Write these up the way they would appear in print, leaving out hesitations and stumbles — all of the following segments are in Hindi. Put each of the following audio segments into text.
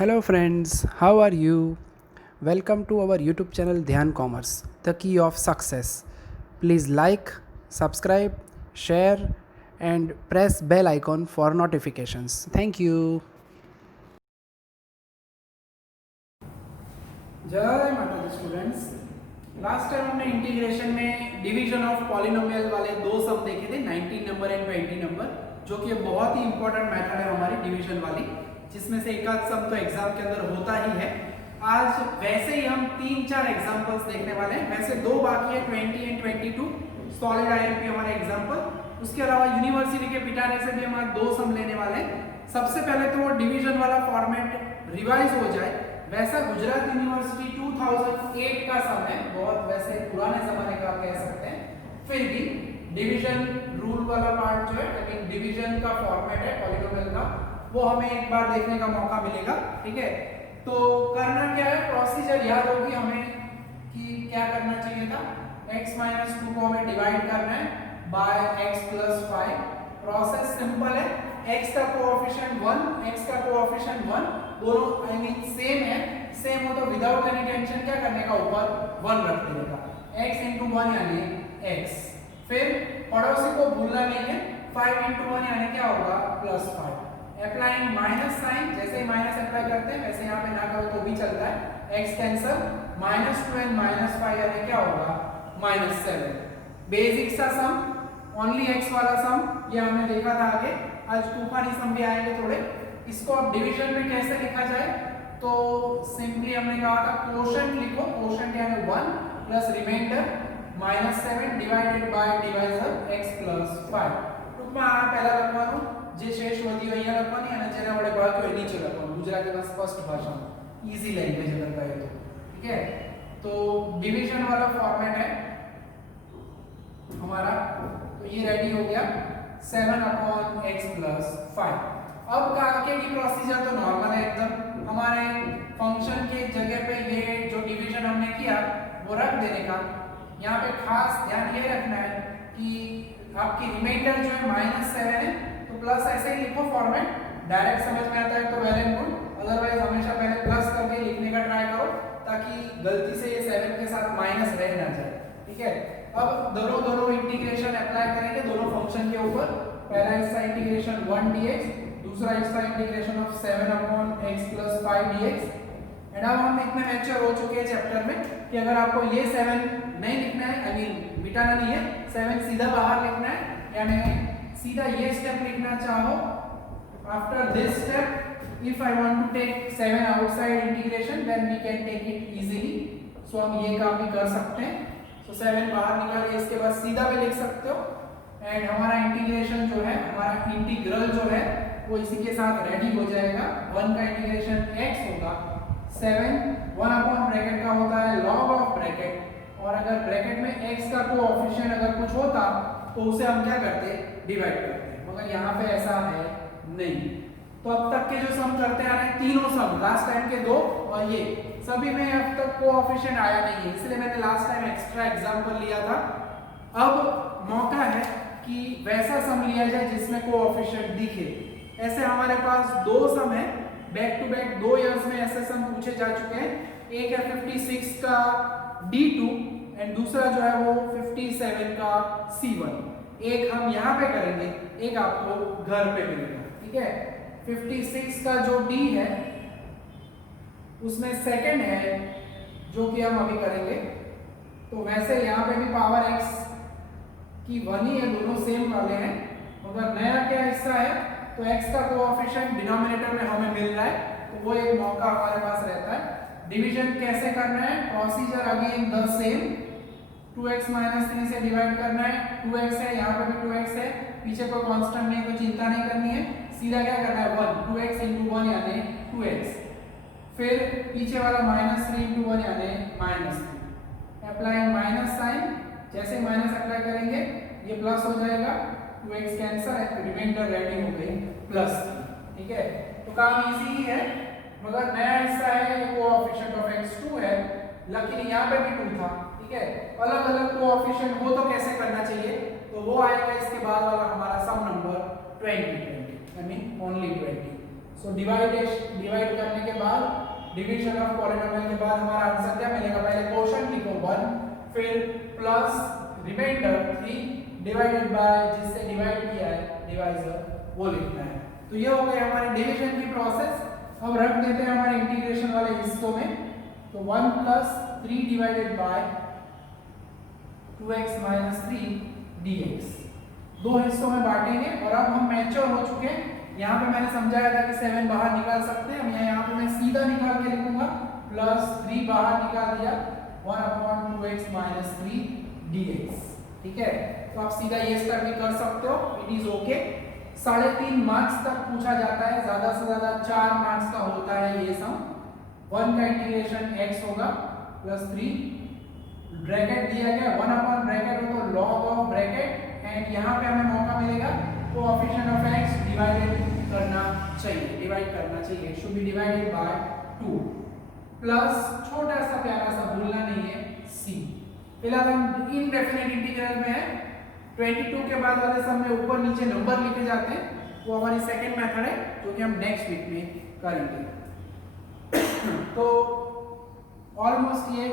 Hello friends, how are you? Welcome to our YouTube channel Dhyan Commerce, the key of success. Please like, subscribe, share and press bell icon for notifications. Thank you. जय माता दी स्टूडेंट्स। लास्ट टाइम हमने इंटीग्रेशन में डिवीजन ऑफ पॉलिनोमियल वाले दो सम देखे थे 19 नंबर एंड 20 नंबर, जो कि बहुत ही इंपॉर्टेंट मेथड है हमारी डिवीजन वाली, जिसमें से एक आध सम तो एग्जाम के अंदर होता ही है। आज वैसे ही हम 3-4 एग्जांपल्स देखने वाले हैं। वैसे दो बाकी है 20 एंड 22 सॉलिड आईएमपी हमारे एग्जांपल। उसके अलावा यूनिवर्सिटी के पिटारे से भी हम आज दो सम लेने वाले हैं। सबसे पहले तो वो डिवीजन वाला फॉर्मेट रिवाइज हो जाए। वैसा गुजरात यूनिवर्सिटी 2008 का सम है, बहुत वैसे पुराने जमाने का आप कह सकते हैं, फिर भी डिवीजन रूल वाला पार्ट जो है, लेकिन डिवीजन का फॉर्मेट है पॉलिनोमियल का, वो हमें एक बार देखने का मौका मिलेगा। ठीक है, तो करना क्या है, प्रोसीजर याद होगी हमें कि क्या करना चाहिए था। x - 2 को हमें डिवाइड करना है बाय x + 5। प्रोसेस सिंपल है, x का कोएफिशिएंट 1, x का कोएफिशिएंट 1, दोनों आई मीन सेम है। सेम हो तो विदाउट एनी टेंशन क्या करने का, ऊपर 1 रख देने का, x * 1 यानी x। फिर पड़ोसी को भूलना नहीं है, 5 * 1 यानी क्या होगा, +5। अप्लाइंग माइनस साइन, जैसे ही माइनस अप्लाई करते हैं वैसे यहाँ पे ना करो तो भी चलता है, x कैंसिल, -2 एंड -5 यानी क्या होगा, -7। बेसिक सा सम, ओनली x वाला सम, ये हमने देखा था आगे। आज तूफानी सम भी आएंगे थोड़े। इसको अब डिवीजन में कैसे लिखा जाए, तो सिंपली हमने कहा था कोशेंट लिखो, कोशेंट यानी 1 plus remainder -7 divided by divisor x + 5। ટૂંકમાં આ પહેલા લખવાનું, જે શેષ વધ્યો અહીંયા લખવાની અને જેના વડે ભાગ્યો એ નીચે લખવાનું, ગુજરાતીમાં સ્પષ્ટ ભાષામાં, ઈઝી લેંગ્વેજ અગર કહીએ તો। ठीक है, तो डिवीजन वाला फॉर्मेट है हमारा, तो ये रेडी हो गया 7/x + 5। अब आगे की प्रोसीजर तो नॉर्मल है एकदम, हमारे फंक्शन के जगह पे ये जो डिवीजन हमने किया वो रख देने का। यहाँ पे खास ध्यान ये रखना है कि आपकी रिमाइंडर जो है -7 है, तो प्लस ऐसे ही लिखो फॉर्मेट, डायरेक्ट समझ में आता है तो वेल एंड गुड, अदरवाइज हमेशा पहले प्लस करके लिखने का ट्राई करो ताकि गलती से ये 7 के साथ माइनस रह ना जाए। ठीक है, अब दोनों इंटीग्रेशन अप्लाई करेंगे दोनों फंक्शन के ऊपर। पहला हिस्सा इंटीग्रेशन 1 dx, दूसरा हिस्सा integration of 7/x + 5 dx। And अब हम इतने मैच्योर हो चुके हैं चैप्टर में कि अगर आपको ये 7 नहीं लिखना है, आई मीन मिटाना नहीं है, 7 सीधा बाहर लिखना है, यानी सीधा ये स्टेप लिखना चाहो, after this step if I want to take 7 outside integration then we can take it easily. So हम ये काम भी कर सकते हैं। तो 7 बाहर निकाल के इसके बाद सीधा भी लिख सकते हो। एंड हमारा इंटीग्रेशन जो है, हमारा इंटीग्रल जो है वो इसी के साथ रेडी हो जाएगा। 1 का इंटीग्रेशन x होगा, 7 1/ब्रैकेट का होता है log ऑफ ब्रैकेट, और अगर ब्रैकेट में x का कोएफिशिएंट अगर कुछ होता तो उसे हम क्या करते, डिवाइड करते, मगर यहाँ पे ऐसा है नहीं। तो अब तक के जो सम करते आ रहे हैं, तीनों सम, लास्ट टाइम के दो और ये, सभी में अब तक कोएफिशिएंट आया नहीं है, इसलिए मैंने लास्ट टाइम एक्स्ट्रा एग्जांपल लिया था। अब मौका है कि वैसा सम लिया जाए जिसमें कोएफिशिएंट दिखे। ऐसे हमारे पास दो सम है, बैक टू बैक 2 इयर्स में ऐसे सम पूछे जा चुके हैं। एक है 56 का D2 एंड दूसरा जो है वो 57 का C1। एक हम यहाँ पे करेंगे, एक आपको घर पे मिलेगा। ठीक है, 56 का जो D है उसमें सेकंड है जो कि हम अभी करेंगे। तो वैसे यहाँ पे भी पावर x की 1 ही है, दोनों सेम वाले हैं, मगर नया क्या हिस्सा है, तो x का कोएफिशिएंट डिनोमिनेटर में हमें मिल रहा है, तो वो एक मौका हमारे पास रहता है। डिवीजन कैसे करना है, procedure again the same, 2x - 3 से डिवाइड करना है, 2x है, यहाँ पे भी 2x है, पीछे कोई कांस्टेंट नहीं तो चिंता नहीं करनी है, सीधा क्या करना है 1, 2x * 1 यानी 2x, फिर पीछे वाला -3 * 1 यानी -3। अप्लाइंग माइनस साइन, जैसे माइनस अप्लाई करेंगे ये प्लस हो जाएगा, 2x कैंसिल है, रिमाइंडर रेडी हो गई +3। ठीक है, तो काम इजी ही है, मगर नया हिस्सा है, ये कोएफिशिएंट ऑफ x 2 है, लेकिन यहाँ पे भी 2 था। ठीक है, अलग अलग कोएफिशिएंट हो तो कैसे करना चाहिए, तो वो आएगा इसके बाद वाला हमारा sum number 20 I mean only 20। So divide करने के बाद डिवीजन ऑफ पॉलिनोमियल के बाद हमारा आंसर क्या मिलेगा, पहले क्वोशंट लिखो 1, फिर प्लस रिमाइंडर 3 डिवाइडेड बाय जिससे डिवाइड किया है डिवाइजर वो लिखना है। तो ये हो गई हमारी डिवीजन की प्रोसेस। अब रख देते हैं हमारे इंटीग्रेशन वाले हिस्सों में। तो 1 plus 3 divided by 2x minus 3 dx दो हिस्सों में बांटेंगे। और अब हम मैच्योर हो चुके हैं। यहाँ पे मैंने समझाया था कि 7 बाहर निकाल सकते हैं हम, यहाँ पे मैं सीधा निकाल के लिखूंगा प्लस 3 बाहर निकाल दिया 1/2x माइनस 3 dx। ठीक है, तो आप सीधा ये स्टेप भी कर सकते हो, इट इज ओके। 3.5 मार्क्स तक पूछा जाता है, ज्यादा से ज्यादा 4 मार्क्स का होता है ये सम। 1 का इंटीग्रेशन x होगा प्लस 3 ब्रैकेट दिया गया 1 अपॉन ब्रैकेट हो तो log ऑफ ब्रैकेट, एंड यहाँ पे हमें मौका मिलेगा कोएफिशिएंट ऑफ x डिवाइड करना चाहिए, should be divided by 2 plus छोटा सा प्यारा सा भूलना नहीं है c। फिलहाल हम इनडेफिनिट इंटीग्रल में है। 22 के बाद वाले सम में ऊपर नीचे नंबर लिखे जाते हैं, वो हमारी सेकंड मेथड है जो कि हम नेक्स्ट वीक में करेंगे। तो ऑलमोस्ट ये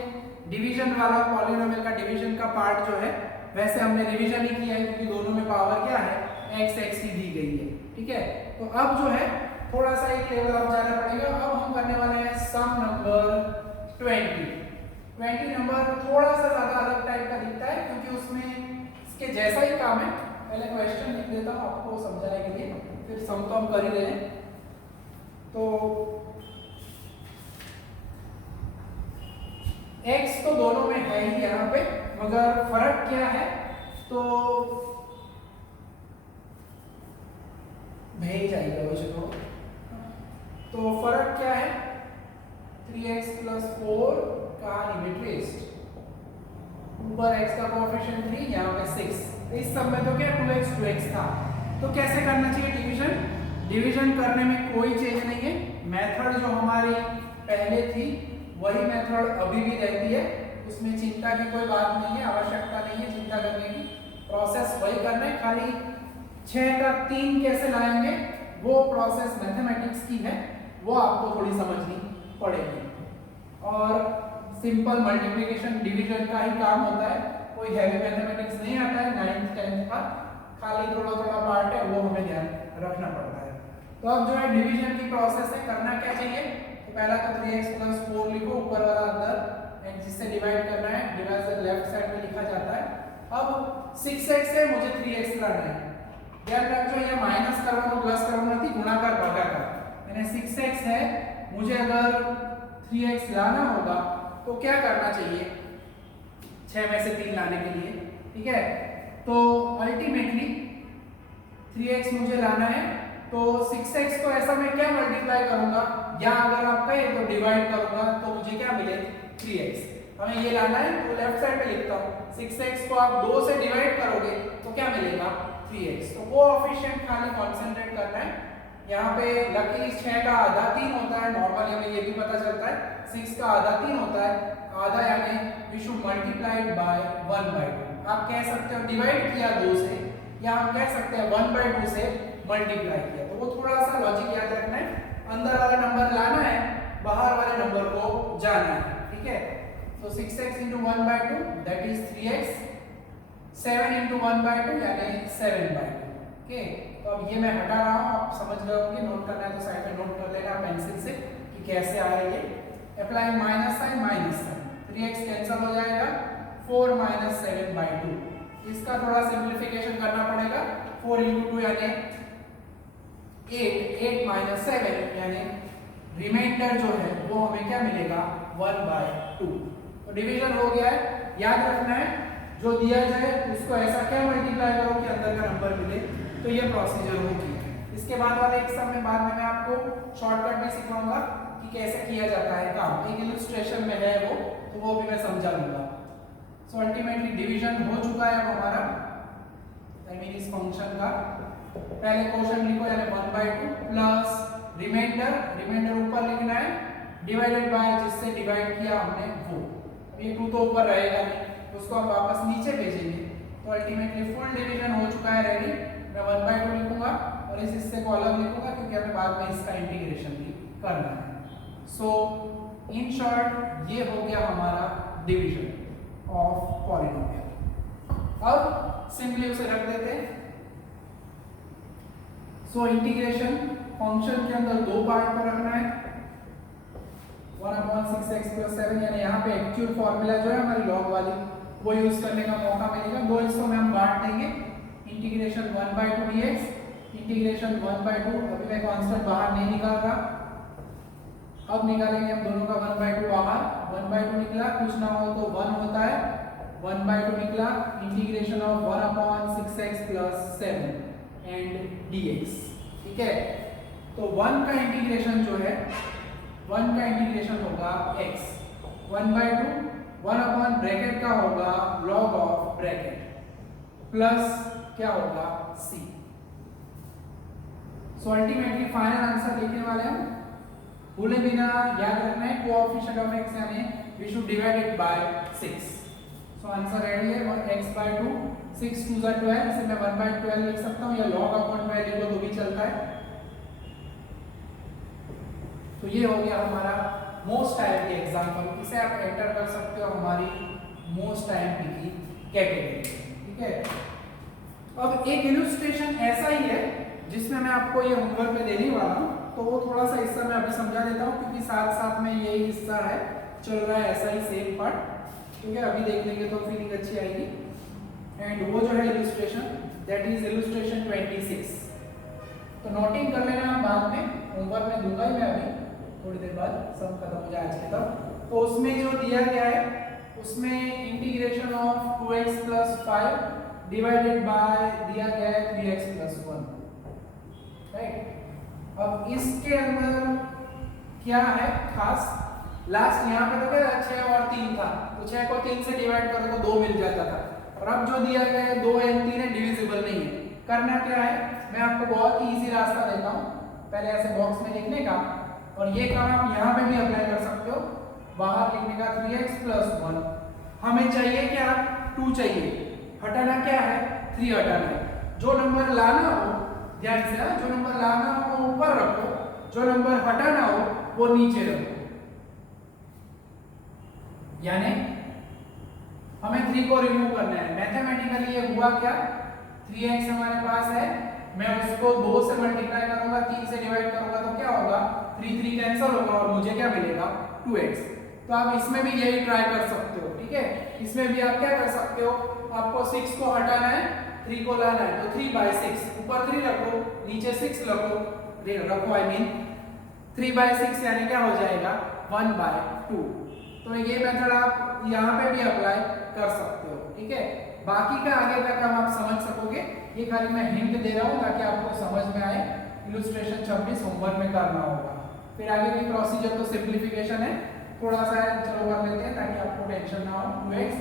डिवीजन वाला पॉलिनोमियल का डिवीजन का पार्ट जो है वैसे हमने रिवीजन ही किया है, क्योंकि दोनों में पावर क्या है x ही दी गई है। ठीक है, तो अब जो है थोड़ा सा एक लेवल अप जाना पड़ेगा। अब हम करने वाले हैं सम नंबर 20 नंबर थोड़ा सा ज्यादा अलग टाइप का दिखता है, क्योंकि उसमें इसके जैसा ही काम है। पहले क्वेश्चन लिख देता हूँ आपको समझाने के लिए, फिर सम तो हम कर ही रहे हैं। तो x तो दोनों में है ही यहाँ पे, मगर फर्क क्या है तो भेज जाएगा वैसे तो फर्क क्या है 3x प्लस 4 का लिमिट रेस्ट, ऊपर x का कोएफिशिएंट 3 यहाँ पे 6। इस सब में तो क्या 2x था। तो कैसे करना चाहिए डिवीजन करने में कोई चेंज नहीं है। मेथड जो हमारी पहले थी वही मेथड अभी भी रहती है, उसमें चिंता की कोई बात नहीं है, आवश्यकता नहीं है चिंता करने की। प्रोसेस वही करना है, खाली 6 का 3 कैसे लाएंगे वो प्रोसेस मैथमेटिक्स की है, वो आपको थोड़ी समझनी पड़ेगी। और सिंपल मल्टीप्लिकेशन डिवीजन का ही काम होता है, कोई हैवी मैथमेटिक्स नहीं आता है 9th 10th का, खाली थोड़ा पार्ट है वो हमें ध्यान रखना पड़ता है। तो अब जो है डिवीजन की प्रोसेस है, करना क्या चाहिए, तो पहला तो 3x प्लस 4 लिखो ऊपर वाला अंदर, एंड जिससे डिवाइड करना है डिवाइजर लेफ्ट साइड में लिखा जाता है। अब 6x है, मुझे 3x लाना है। ध्यान रखो ये माइनस करवाना प्लस करवाना थी, गुणाकार भागाकार। मैंने 6x है, मुझे अगर 3x लाना होगा तो क्या करना चाहिए 6 में से 3 लाने के लिए। ठीक है, तो अल्टीमेटली 3x मुझे लाना है, तो 6x को ऐसा मैं क्या मल्टीप्लाई करूंगा, या अगर आप कहें तो डिवाइड करूंगा, तो मुझे क्या मिले 3x। हमें ये लाना है तो लेफ्ट साइड पे लिखता हूँ 6x को आप 2 से डिवाइड करोगे तो क्या मिलेगा 3x। तो कोएफिशिएंट खाली कंसंट्रेट करना है। यहाँ पे लकीली 6 का आधा 3 होता है, नॉर्मली हमें ये भी पता चलता है 6 का आधा 3 होता है, आधा यानी वी शुड मल्टीप्लाइड बाय 1/2। आप कह सकते हो डिवाइड किया 2 से, या आप कह सकते हैं 1/2 से मल्टीप्लाई किया। तो वो थोड़ा सा लॉजिक याद रखना है, अंदर वाला नंबर लाना है, बाहर वाले नंबर को जाना है। ठीक है, तो 6x into 1/2 that is 3x, 7 into 1/2 यानी 7/2। ओके, तो अब ये मैं हटा रहा हूँ, आप समझ गए होंगे, नोट करना है तो साइड में नोट कर लेना पेंसिल से कि कैसे आया ये। Apply minus sign 3x cancel हो जाएगा, 4 - 7/2। इसका थोड़ा सिंप्लीफिकेशन करना पड़ेगा, 4 into 2 यानी 8 - 7 यानी रिमाइंडर जो है वो हमें क्या मिलेगा 1/2। तो डिवीजन हो गया है। याद रखना है जो दिया जाए उसको ऐसा क्या मल्टीप्लाई करो कि अंदर का नंबर मिले, तो ये प्रोसीजर होगी। इसके बाद वाले एक सम में बाद में मैं आपको शॉर्टकट भी सिखाऊंगा कि कैसे किया जाता है काम, एक इलस्ट्रेशन में है वो, तो वो भी मैं समझा दूंगा। सो अल्टीमेटली डिवीजन हो चुका है अब हमारा, आई मीन इस फंक्शन का। पहले क्वेश्चन लिखो यानी 1/2 प्लस रिमाइंडर ऊपर लिखना है, डिवाइडेड बाय जिससे डिवाइड किया हमने वो। अब ये 2 तो ऊपर रहेगा नहीं, उसको हम वापस नीचे भेजेंगे। तो अल्टीमेटली फुल डिवीजन हो चुका है रेडी। मैं 1/2 लिखूंगा और इस हिस्से को अलग लिखूंगा, क्योंकि हमें बाद में इसका इंटीग्रेशन भी करना है। सो इन शॉर्ट ये हो गया हमारा डिवीजन ऑफ पॉलिनोमियल। अब सिंपली उसे रख देते हैं। सो इंटीग्रेशन फंक्शन के अंदर दो पार्ट को रखना है, 1/6x + 7, यानी यहाँ पे एक्चुअल फॉर्मूला जो है हमारी लॉग वाली वो यूज करने का मौका मिलेगा। दो हिस्सों में हम बांट देंगे, इंटीग्रेशन 1/2 dx, इंटीग्रेशन 1/2, अभी मैं कांस्टेंट बाहर नहीं निकाल रहा, अब निकालेंगे हम दोनों का 1/2 बाहर, 1/2 निकला, कुछ ना हो तो 1 होता है, 1/2 निकला, integration of 1/6x + 7 and dx। ठीक है, तो 1 का इंटीग्रेशन जो है, 1 का इंटीग्रेशन होगा x, 1/2 1 ब्रैकेट का होगा log ऑफ ब्रैकेट प्लस क्या होगा c। So ultimately final answer लिखने वाले हम, भूले बिना याद रखना है कोएफिशिएंट ऑफ x यानी we should divide it by 6। So answer ready है, और x/2, 6 2 12, इसे मैं 1/12 लिख सकता हूं, या log अपॉन 12 लिखो तो भी चलता है। तो ये हो गया हमारा मोस्ट आईएमपी एग्जांपल, इसे आप एंटर कर सकते हो हमारी मोस्ट आईएमपी की कैटेगरी। ठीक है, अब एक इलस्ट्रेशन ऐसा ही है जिसमें मैं आपको ये होमवर्क में देने वाला हूँ, तो वो थोड़ा सा हिस्सा मैं अभी समझा देता हूँ, क्योंकि साथ साथ में यही हिस्सा है चल रहा है ऐसा ही सेम पार्ट। ठीक है, अभी देख लेंगे तो फीलिंग अच्छी आएगी। एंड वो जो है इलस्ट्रेशन, दैट इज इलस्ट्रेशन 26। तो नोटिंग कर लेना, बाद में होमवर्क में दूंगा ही मैं, अभी थोड़ी देर बाद सब खत्म हो जाए आज के तक। तो उसमें जो दिया गया है उसमें integration of 2x + 5 divided by दिया गया है 3x + 1, राइट। अब इसके अंदर क्या है खास, लास्ट यहाँ पे तो क्या 6 और 3 था, तो 6 को 3 से डिवाइड करो तो 2 मिल जाता था, और अब जो दिया गया है 2 और 3 है, डिविजिबल नहीं है। करना क्या है, मैं आपको बहुत ही इजी रास्ता देता हूँ, पहले ऐसे बॉक्स में लिखने का, और ये काम आप यहाँ पे भी अप्लाई कर सकते हो, बाहर लिखने का 3x + 1। हमें चाहिए क्या, 2 चाहिए, हटाना क्या है, 3 हटाना है। जो नंबर लाना हो, ध्यान से, जो नंबर लाना हो वो ऊपर रखो, जो नंबर हटाना हो वो नीचे रखो। यानी हमें 3 को रिमूव करना है। मैथमेटिकली ये हुआ क्या, 3x हमारे पास है, मैं उसको 2 से मल्टीप्लाई करूंगा, 3 से डिवाइड करूंगा तो क्या होगा, 3 3 कैंसिल होगा और मुझे क्या मिलेगा, 2x। तो आप इसमें भी यही ट्राई कर सकते हो। ठीक है, इसमें भी आप क्या कर सकते हो, आपको 6 को हटाना है, 3 को लाना है, तो 3/6, ऊपर 3 रखो, नीचे 6 रखो, आई मीन 3/6 यानी क्या हो जाएगा, 1/2। तो ये मेथड आप यहाँ पे भी अप्लाई कर सकते हो। ठीक है, बाकी का आगे का काम आप समझ सकोगे, ये खाली मैं हिंट दे रहा हूँ ताकि आपको समझ में आए। इलस्ट्रेशन 26 होमवर्क में करना होगा, फिर आगे की प्रोसीजर तो सिंप्लीफिकेशन है, थोड़ा सा चलो कर लेते हैं ताकि आपको टेंशन ना हो। 2x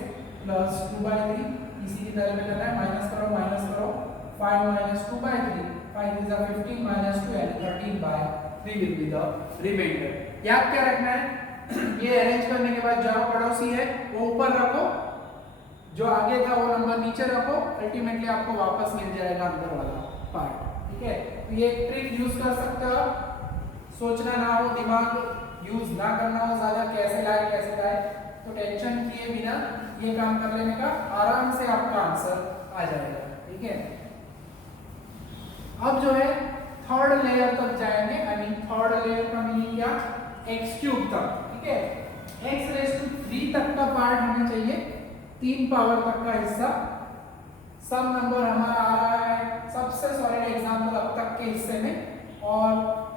+ 2/3 इसी की तरह में करना है, माइनस करो 5 - 2/3, 5 is 15 - 2 यानी 13/3 विल बी द रिमाइंडर। याद क्या रखना है, ये अरेंज करने के बाद जो पड़ोसी है वो ऊपर रखो, जो आगे था वो नंबर नीचे रखो, अल्टीमेटली आपको वापस मिल जाएगा अंदर वाला पार्ट। ठीक है, तो ये ट्रिक यूज कर सकते हो आप, सोचना ना हो, दिमाग यूज ना करना हो ज्यादा, कैसे लाए, तो टेंशन किए बिना ये काम कर लेने का, आराम से आपका आंसर आ जाएगा। ठीक है, अब जो है थर्ड लेयर तक जाएंगे, आई मीन थर्ड लेयर का मीनिंग क्या, x³ तक। ठीक है, x⁻³ तक का पार्ट हमें चाहिए, 3 पावर तक का हिस्सा। सब नंबर हमारा आ रहा है सबसे सॉलिड एग्जांपल अब तक के हिस्से में, और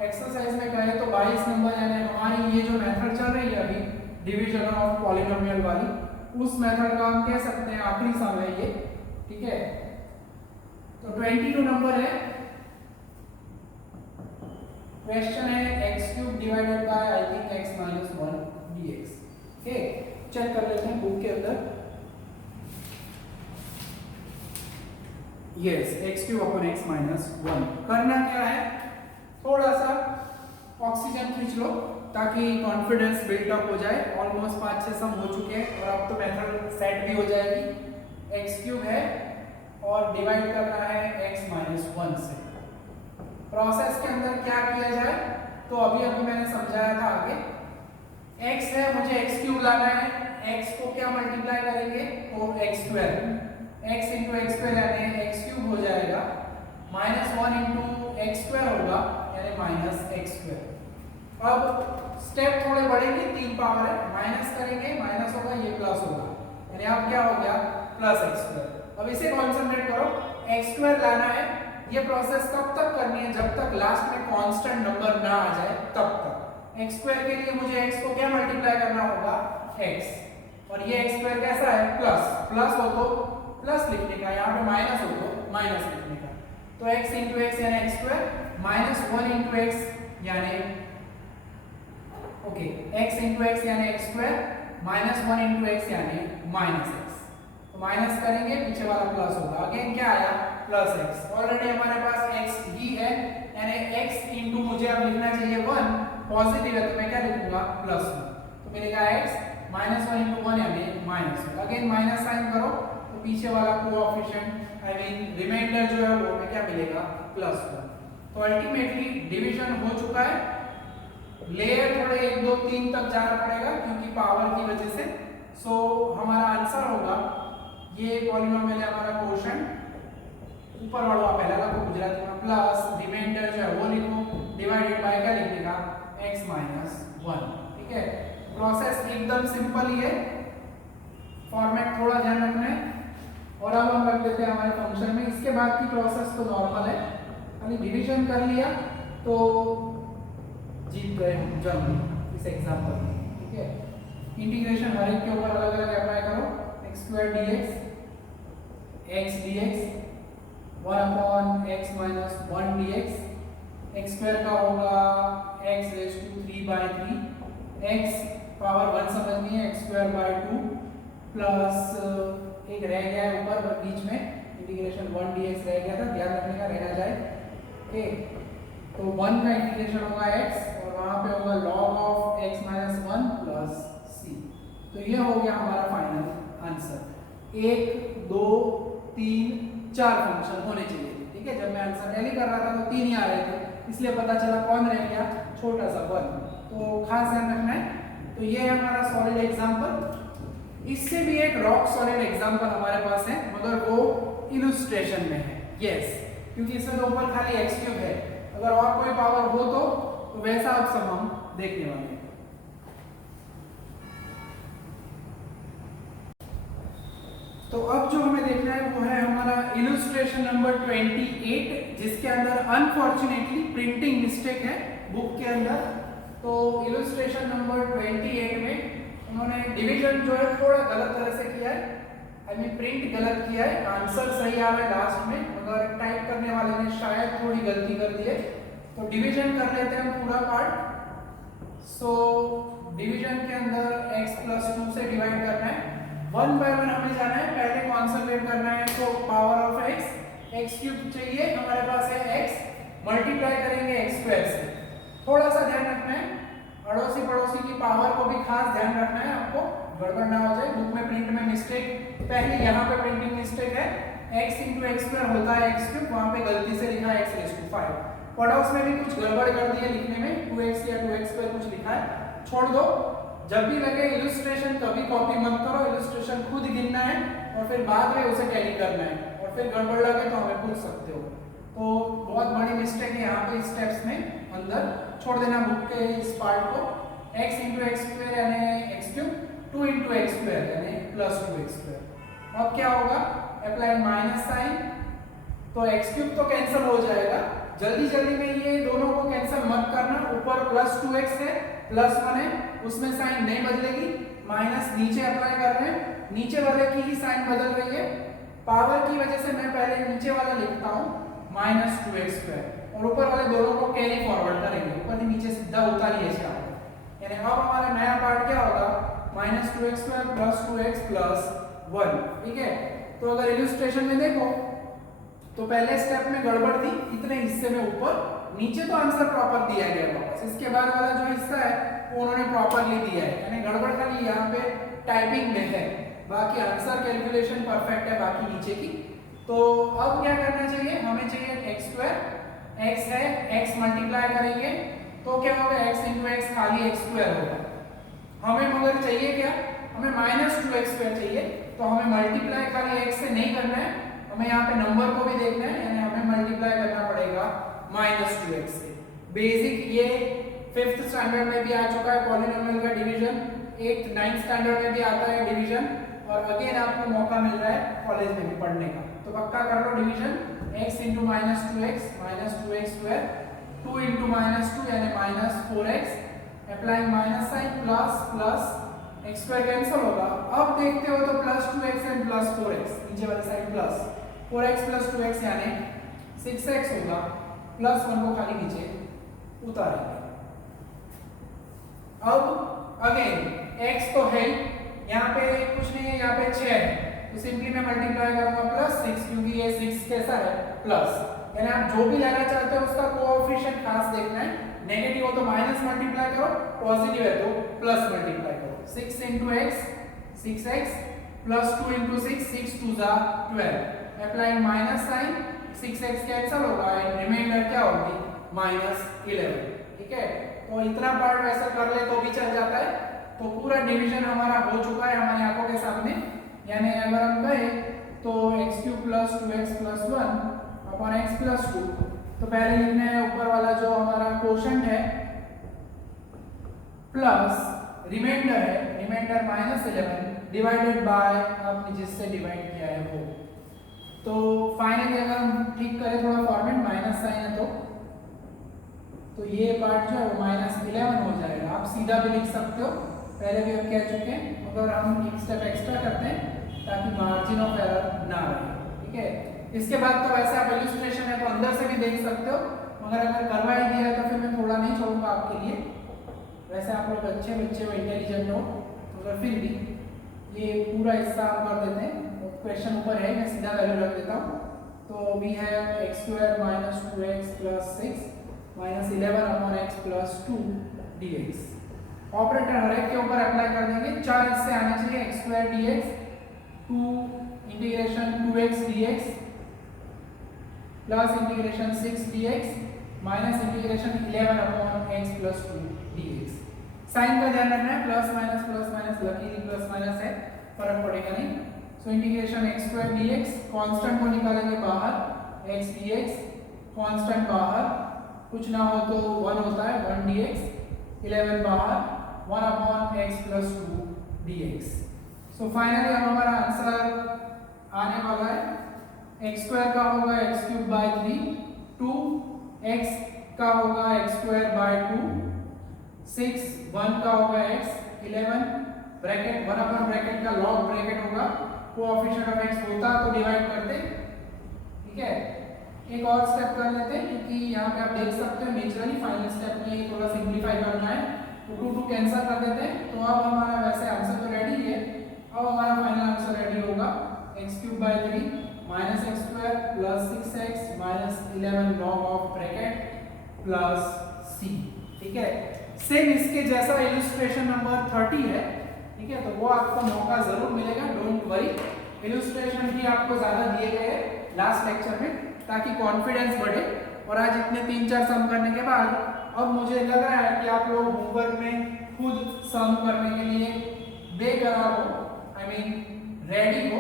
एक्सरसाइज में कहे तो 22 नंबर, यानी हमारी ये जो मेथड चल रही है अभी डिवीजन ऑफ पॉलिनोमियल वाली, उस मेथड का हम कह सकते हैं आखिरी सम है ये। ठीक है, तो 22 नंबर है, क्वेश्चन है x³ divided by I think x - 1 dx। Okay, check कर लेते हैं बुक के अंदर। Yes, x³ upon x - 1। करना क्या है, थोड़ा सा ऑक्सीजन खींच लो ताकि कॉन्फिडेंस बिल्डअप हो जाए। ऑलमोस्ट 5-6 सम हो चुके हैं और अब तो मेथड सेट भी हो जाएगी। x³ है और डिवाइड करना है x - 1 से। प्रोसेस के अंदर क्या किया जाए, तो अभी मैंने समझाया था आगे, x है, मुझे x क्यूब लाना है, x को क्या मल्टीप्लाई करेंगे तो x square, x into x square यानी x क्यूब हो जाएगा, -1 इंटू एक्स स्क्वायर होगा यानी -x स्क्वायर। अब स्टेप थोड़े बढ़ेंगे, 3 पावर है, माइनस करेंगे, माइनस होगा, ये प्लस होगा, यानी अब क्या हो गया +x स्क्वायर। अब इसे कॉन्सेंट्रेट करो, x स्क्वायर लाना है, ये प्रोसेस कब तक करनी है, जब तक लास्ट में कांस्टेंट नंबर ना आ जाए तब तक। x स्क्वायर के लिए मुझे x को क्या मल्टीप्लाई करना होगा x, और ये x स्क्वायर कैसा है प्लस, प्लस हो तो प्लस लिखने का, यहाँ पे माइनस हो तो माइनस लिखने का, तो x इंटू एक्स यानी x स्क्वायर, -1 इंटू एक्स यानी ओके x इंटू एक्स यानी x स्क्वायर, -1 इंटू एक्स यानी -x, तो माइनस करेंगे पीछे वाला प्लस होगा, अगेन क्या आया +x, ऑलरेडी हमारे पास x ही है यानी x इंटू मुझे अब लिखना चाहिए 1, पॉजिटिव है तो मैं क्या लिखूंगा +1, तो मिलेगा x -1 इंटू 1 यानी -1, अगेन माइनस साइन करो तो पीछे वाला कोएफिशिएंट आई मीन रिमाइंडर जो है वो में क्या मिलेगा +1। तो अल्टीमेटली डिवीजन हो चुका है, लेयर थोड़े 1 2 3 तक जाना पड़ेगा क्योंकि पावर की वजह से। सो हमारा आंसर होगा ये पॉलिनोमियल है हमारा क्वोशंट, ऊपर वाला पहला का को गुजराती में प्लस रिमाइंडर जो है वो लिखो, डिवाइडेड बाय क्या लिखेगा x - 1, ठीक है। प्रोसेस एकदम सिंपल ही है, फॉर्मेट थोड़ा ध्यान रखना है। और अब हम रख देते हैं हमारे फंक्शन में, इसके बाद की प्रोसेस तो नॉर्मल है, खाली डिवीजन कर लिया तो जीत गए हम जल्दी इस एग्जांपल में, ठीक है। इंटीग्रेशन हर एक के ऊपर अलग अलग अप्लाई करो, x² dx x dx 1/x - 1 dx, x² का होगा x⁵3/3, x पावर 1 समझनी है, x²/2 प्लस एक रह गया है ऊपर बीच में, इंटीग्रेशन 1 dx रह गया था, ध्यान रखने का रहना जाए, ओके। तो 1 का इंटीग्रेशन होगा x और वहां पे होगा log of x - 1 plus c, तो ये हो गया हमारा फाइनल आंसर। 1 2 3 4 फंक्शन होने चाहिए, ठीक है। जब मैं आंसर टैली कर रहा था तो 3 ही आ रहे थे, इसलिए पता चला कौन रह गया छोटा सा 1, तो खास ध्यान रखना है। तो ये है हमारा सॉलिड एग्जांपल, इससे भी एक रॉक सॉलिड एग्जांपल हमारे पास है मगर वो इलस्ट्रेशन में है, यस, क्योंकि इसमें तो ऊपर खाली x³ है, अगर और कोई पावर हो तो वैसा अब सब हम देखने वाले हैं। तो अब जो हमें देखना है वो है हमारा इलस्ट्रेशन नंबर 28, जिसके अंदर अनफॉर्चुनेटली प्रिंटिंग मिस्टेक है बुक के अंदर। तो इलस्ट्रेशन नंबर 28 में उन्होंने डिवीजन जो है थोड़ा गलत तरह से किया है, आई मीन प्रिंट गलत किया है, आंसर सही आ रहा है लास्ट में मगर टाइप करने वाले ने शायद थोड़ी गलती कर दी है। तो डिवीजन कर लेते हैं पूरा पार्ट। सो डिवीजन के अंदर x+2 से डिवाइड करना है, 1 बाय 1 हमें जाना है, पहले कॉन्संट्रेट करना है तो पावर ऑफ x³ चाहिए, हमारे पास है x, मल्टीप्लाई करेंगे x² से। थोड़ा सा ध्यान रखना है, अड़ोसी पड़ोसी की पावर को भी खास ध्यान रखना है, आपको गड़बड़ ना हो जाए। बुक में प्रिंट में मिस्टेक, पहले यहाँ पे प्रिंटिंग मिस्टेक है, x × x² होता है x³, वहां पे गलती से लिखा है x⁵5। पड़ोस में भी कुछ गड़बड़ कर दी है लिखने में, 2x या 2x² कुछ लिखा है, छोड़ दो। जब भी लगे इलस्ट्रेशन कभी कॉपी मत करो, इलस्ट्रेशन खुद गिनना है और फिर बाद में उसे टैली करना है, और फिर गड़बड़ लगे तो हमें पूछ सकते हो। तो बहुत बड़ी मिस्टेक है यहाँ पे स्टेप्स में, अंदर छोड़ देना बुक के इस पार्ट को। x × x² यानी x³ 2 × x² यानी +2x²। अब क्या होगा, अप्लाई माइनस साइन, तो x³ तो कैंसिल हो जाएगा, जल्दी जल्दी में ये दोनों को कैंसिल मत करना, ऊपर +2x है +1 है, उसमें साइन नहीं बदलेगी, माइनस नीचे अप्लाई कर रहे हैं, नीचे वाले की ही साइन बदल रही है, पावर की वजह से मैं पहले नीचे वाला लिखता हूँ -2x², और ऊपर वाले दोनों को कैरी फॉरवर्ड करेंगे, ऊपर से नीचे सीधा उतारिए इसका, यानी अब हमारा नया पार्ट क्या होगा -2x² + 2x + 1, ठीक है। तो अगर इलस्ट्रेशन में देखो तो पहले स्टेप में गड़बड़ थी, इतने हिस्से में ऊपर नीचे तो आंसर प्रॉपर दिया गया वापस, इसके बाद वाला जो हिस्सा है वो उन्होंने प्रॉपरली दिया है, यानी गड़बड़ खाली यहाँ पे टाइपिंग में है, बाकी आंसर कैलकुलेशन परफेक्ट है बाकी नीचे की। तो अब क्या करना चाहिए, हमें चाहिए x², x है, x मल्टीप्लाई करेंगे तो क्या होगा x इंटू एक्स खाली x स्क्वायर होगा। हमें मगर चाहिए क्या, हमें माइनस 2x स्क्वायर चाहिए, तो हमें मल्टीप्लाई खाली x से नहीं करना है, हमें यहाँ पे नंबर को भी देखना है, यानी हमें मल्टीप्लाई करना पड़ेगा माइनस 2x से। बेसिक ये 5th स्टैंडर्ड में भी आ चुका है पॉलिनोमियल का डिवीजन, 8th 9th स्टैंडर्ड में भी आता है डिवीजन, और अगेन आपको मौका मिल रहा है कॉलेज में भी पढ़ने का, तो पक्का कर लो division. x into minus 2x square, 2 into minus 2 यानी minus 4x, applying minus sign plus plus x square cancel होगा। अब देखते हो तो plus 2x and plus 4x, नीचे वाली side plus 4x plus 2x यानी 6x होगा, प्लस 1 को खाली नीचे उतारेंगे। अब अगेन x तो है, यहाँ पे कुछ नहीं है, यहाँ पे 6 है, तो सिंपली मैं मल्टीप्लाई करूंगा प्लस 6, क्योंकि ये 6 कैसा है प्लस, यानी आप जो भी लेना चाहते हो उसका कोएफिशिएंट खास देखना है, नेगेटिव हो तो माइनस मल्टीप्लाई करो, पॉजिटिव है तो प्लस मल्टीप्लाई करो। 6 into x 6x plus 2 into 6, 6 2 जा 12, applying minus sign, 6x cancel होगा एंड रिमाइंडर क्या होगी माइनस 11। ठीक है, तो इतना पार्ट वैसा कर ले तो भी चल जाता है। तो पूरा डिवीजन हमारा हो चुका है हमारी आंखों के सामने, यानी अगर हम कहें तो x³ plus 2x plus 1 upon x plus 2, तो पहले लिखना है ऊपर वाला जो हमारा क्वोशंट है प्लस रिमाइंडर है, रिमाइंडर माइनस 11 डिवाइडेड बाय आपने जिससे डिवाइड किया है वो। तो फाइनली अगर हम ठीक करें थोड़ा फॉर्मेट, माइनस साइन है तो ये पार्ट जो है वो माइनस 11 हो जाएगा। आप सीधा भी लिख सकते हो, पहले भी हम कह चुके हैं, अगर हम एक स्टेप एक्स्ट्रा करते हैं ताकि मार्जिन ऑफ एरर ना रहे। ठीक है, इसके बाद तो वैसे आप इलस्ट्रेशन है तो अंदर से भी देख सकते हो, मगर अगर करवा ही दिया है तो फिर मैं थोड़ा नहीं छोड़ूंगा आपके लिए। वैसे आप लोग अच्छे बच्चे हो, इंटेलिजेंट हो, मगर फिर भी ये पूरा हिस्सा हम कर देते हैं। क्वेश्चन ऊपर है, मैं सीधा वैल्यू रख देता हूँ। तो we have x² minus 2x plus 6 minus 11 upon x plus 2 dx। Operator हर एक के ऊपर अप्लाई कर देंगे, 4 इससे आने चाहिए, x² dx 2 integration 2x dx plus integration 6 dx minus integration 11 upon x plus 2 dx। Sign का ध्यान रखना है, plus minus luckily plus minus है, फर्क पड़ेगा नहीं। So integration x² dx, constant को निकालेंगे बाहर, x dx कांस्टेंट बाहर, कुछ ना हो तो 1 होता है 1 dx, 11 बाहर 1 upon x plus 2 dx। So finally अब हमारा आंसर आने वाला है x² का होगा x³ बाय 3, 2x का होगा x² बाय 2, 6 1 का होगा x, 11 ब्रैकेट 1 अपॉन ब्रैकेट का लॉग ब्रैकेट होगा, कोएफिशिएंट ऑफ x होता तो डिवाइड करते। ठीक है, एक और स्टेप कर लेते हैं, क्योंकि यहाँ पे आप देख सकते हो नेचुरली फाइनल स्टेप में थोड़ा सिंपलीफाई करना है, तो 2 कैंसिल कर देते हैं। तो अब हमारा वैसे आंसर तो रेडी है, अब हमारा फाइनल आंसर रेडी होगा x³ by 3 minus x² plus 6x minus 11 log of bracket plus c। ठीक है, सेम इसके जैसा इलस्ट्रेशन नंबर 30 है। ठीक है, तो वो आपको मौका जरूर मिलेगा, डोंट वरी। इलस्ट्रेशन भी आपको ज्यादा दिए गए हैं लास्ट लेक्चर में, ताकि कॉन्फिडेंस बढ़े। और आज इतने 3-4 सम करने के बाद अब मुझे लग रहा है कि आप लोग होमवर्क में खुद सम करने के लिए बेकरार हो, आई मीन रेडी हो।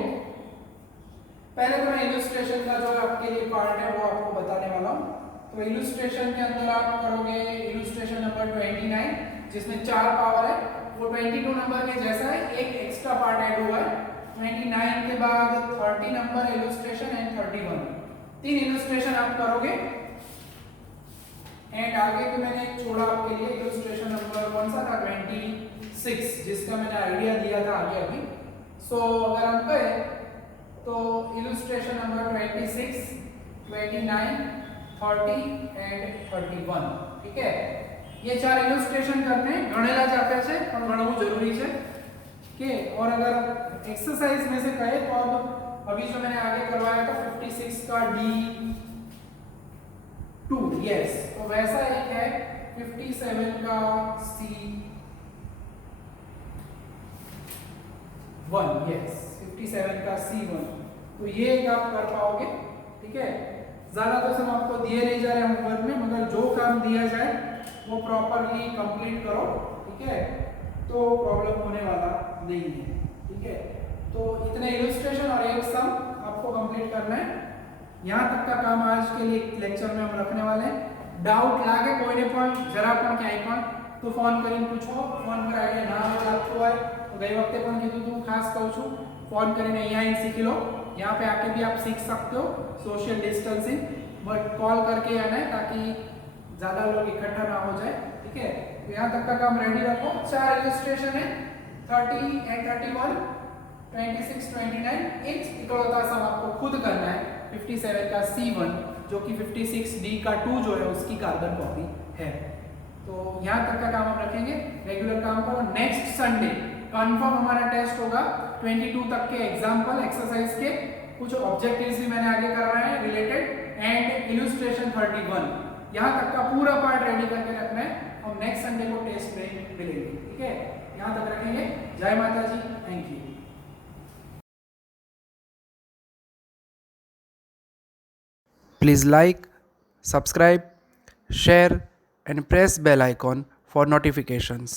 पहले तो मैं इलस्ट्रेशन का जो आपके लिए पार्ट है वो आपको बताने वाला हूँ। तो इलस्ट्रेशन के अंदर आप करोगे इलस्ट्रेशन नंबर 29, जिसमें 4 पावर है, वो 22 नंबर के जैसा है, एक एक्स्ट्रा पार्ट ऐड हुआ है। 29 के बाद 30 नंबर इलस्ट्रेशन एंड 31, 3 इलस्ट्रेशन आप करोगे। एंड आगे भी मैंने छोड़ा आपके लिए इलस्ट्रेशन नंबर कौन सा था, 26, जिसका मैंने आइडिया दिया था आगे अभी। सो अगर हम कहें तो इलस्ट्रेशन नंबर 26, 29, 30 एंड 31। ठीक है, ये 4 इलस्ट्रेशन करते हैं, गणेला जाते छे पण गणવું જરૂરી છે કે। और अगर एक्सरसाइज में से कहे तो अब अभी जो मैंने आगे करवाया था 56 का D2, यस, तो वैसा एक है 57 का C1, यस 57 का C1। तो ये एक आप कर पाओगे। ठीक है, ज्यादा तो सब आपको दिए नहीं जा रहे होमवर्क में, मगर जो काम दिया जाए वो प्रॉपरली कंप्लीट करो, ठीक है, तो प्रॉब्लम होने वाला नहीं है, ठीक है। तो इतने इलस्ट्रेशन और एक सम आपको कंप्लीट करना है। यहाँ तक का काम आज के लिए लेक्चर में हम रखने वाले हैं। डाउट लागे कोई ने पण जरा पण क्यांय पण तो फोन કરીને પૂછો, ફોન પર આઈડિયા ના હોય લાગતો હોય તો ગઈ વખતે પણ કીધું તું, ખાસ કહું છું फोन કરીને અહીંયા ही सीख लो, यहाँ पे आके भी आप सीख सकते हो सोशल डिस्टेंसिंग, बट कॉल करके आना है ताकि ज़्यादा लोग इकट्ठा ना हो जाए, ठीक है। तो यहाँ तक का काम रेडी रखो। 4 इलस्ट्रेशन है 30 एंड 31, 26, 29, एक इकलौता सम आपको खुद करना है 57 का C1 जो कि 56D का 2 जो है उसकी कार्बन कॉपी है। तो यहाँ तक का काम हम रखेंगे, रेगुलर काम करो। नेक्स्ट संडे कंफर्म हमारा टेस्ट होगा 22 तक के एग्जाम्पल एक्सरसाइज के, कुछ ऑब्जेक्टिव्स भी मैंने आगे करवाए हैं रिलेटेड, एंड इलस्ट्रेशन 31 यहाँ तक का पूरा पार्ट रेडी करके रखना है। हम नेक्स्ट संडे को टेस्ट में मिलेंगे, ठीक है। यहाँ तक रखेंगे। जय माता जी, thank you. Please like, subscribe, share and press bell icon for notifications.